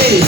Hey,